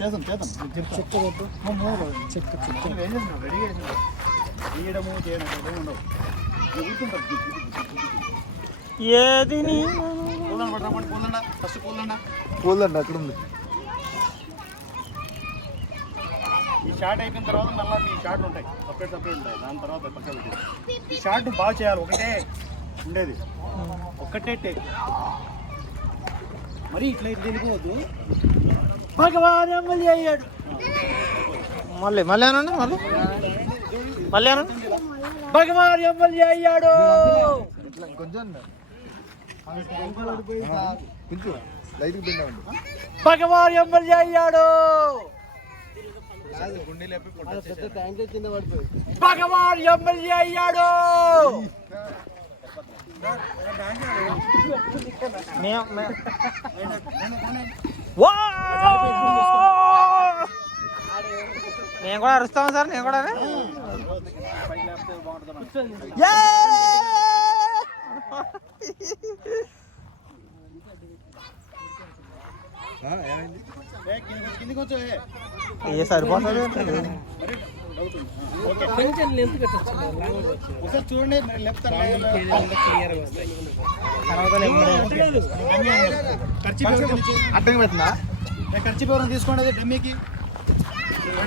చేద్దాం చేద్దాం చెప్పు చెక్క వద్దు మూడు చెక్క చెక్క ఏం చేసిన రెడీ ఏది తీయడము చేయడం ఉండవు ఉంటుంది ఏది పూలండి అక్కడ ఉంది ఈ షార్ట్ అయిపోయిన తర్వాత మళ్ళీ మీ షార్ట్ ఉంటాయి సపరేట్ సపరేట్ ఉంటాయి దాని తర్వాత పక్కన ఈ షార్ట్ బాగా చేయాలి ఒకటే ఉండేది ఒక్కటే టేక్ మరి ఇట్లా ఇట్లా వెళ్ళిపోవద్దు అయ్యాడు మళ్ళీ మళ్ళీ అనండి మళ్ళీ మళ్ళీ అనండి భగవాన్ ఎమ్మెల్యే అయ్యాడు భగవాన్ ఎమ్మెల్యే అయ్యాడు భగవాన్ ఎమ్మెల్యే అయ్యాడు వా કોણા રસ્તામાં સર ને કોણા રે યે હા એની કિંમત બે કિંમત કિંમત છે યે સર બસ ઓકે ફંજન લેન તો બેટ સર ઓસર જોડે મે લેફ્ટ આ લેફ્ટ ક્લિયર હોય થાય તો લેફ્ટ કરી કર્ચિ પેર આટલું વેત ના એ કર્ચિ પેર નું તિસકોને દમેકી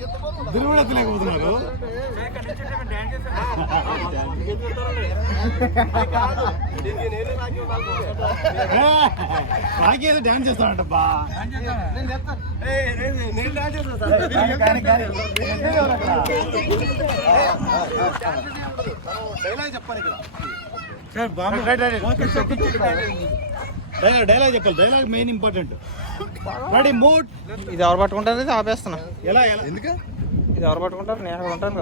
ಡ್ಯಾನ್ಸ್ ಅದು చెప్పాలి ೋದ ಡಾನ್ಸ್ డైలాగ్ డైలాగ్ చెప్పాలి dialogue main important ready mood ఇది ఎవరు పట్టుకుంటారు ఆపేస్తున్నా ఎలా ఎలా ఎందుకు ఇది ఎవరు పట్టుకుంటారు నేను ఉంటాను